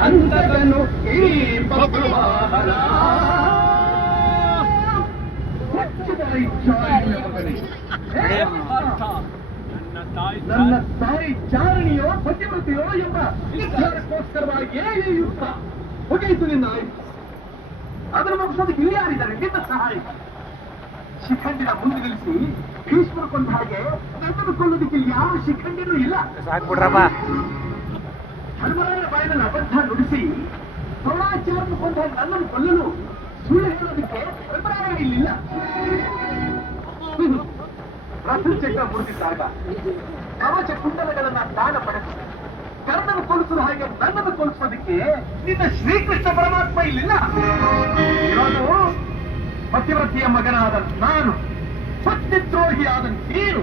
ಅಂತಕನು ಈ ಬಬ್ರುವಾಹನ ನನ್ನ ತಾಯಿ ಚಾರಣಿಯೋ ಪತಿವ್ರತೆಯೋ ಎಂಬ ನಿರ್ಧಾರಕ್ಕೋಸ್ಕರವಾಗಿ ಏನೇ ಯುದ್ಧ ಮುಗಿಯಿತು ನಿನ್ನ ಆಯ್ತು. ಅದನ್ನು ಮುಗಿಸೋದಕ್ಕೆ ಇಲ್ಲಿ ಯಾರಿದ್ದಾರೆ? ನಿನ್ನ ಸಹಾಯಕ ಶಿಖಂಡಿನ ಮುಂದೆ ನಿಲ್ಲಿಸಿ ಭೀಷ್ಮರು ಕೊಂದ ಹಾಗೆ ನನ್ನನ್ನು ಕೊಲ್ಲೋದಕ್ಕೆ ಇಲ್ಲಿ ಯಾವ ಶಿಖಂಡಿನೂ ಇಲ್ಲ. ಧರ್ಮರಾಯನ ಬಾಯಿನಲ್ಲಿ ಅಬದ್ಧ ನುಡಿಸಿ ದ್ರೋಣಾಚಾರ್ಯನು ಕೊಂದ ಹಾಗೆ ನನ್ನನ್ನು ಕೊಲ್ಲಲು ಸುಳ್ಳು ಹೇಳೋದಕ್ಕೆ ಧರ್ಮರಾಯ ಇಲ್ಲಿಲ್ಲ. ರಥಚಕ್ರ ಮುರಿದಿದ್ದಾಗ ಕವಚ ಕುಂಡಲಗಳನ್ನ ದಾನ ಪಡೆದು ಕರ್ಣನ ಕೊಲಿಸುವ ಹಾಗೆ ನನ್ನನ್ನು ಕೊಲಿಸೋದಕ್ಕೆ ನಿನ್ನ ಶ್ರೀಕೃಷ್ಣ ಪರಮಾತ್ಮ ಇಲ್ಲಿಲ್ಲ. ಇರೋದು ಪತಿವ್ರತೆಯ ಮಗನಾದ ನಾನು, ಸತ್ಯದ್ರೋಹಿಯಾದ ನೀನು.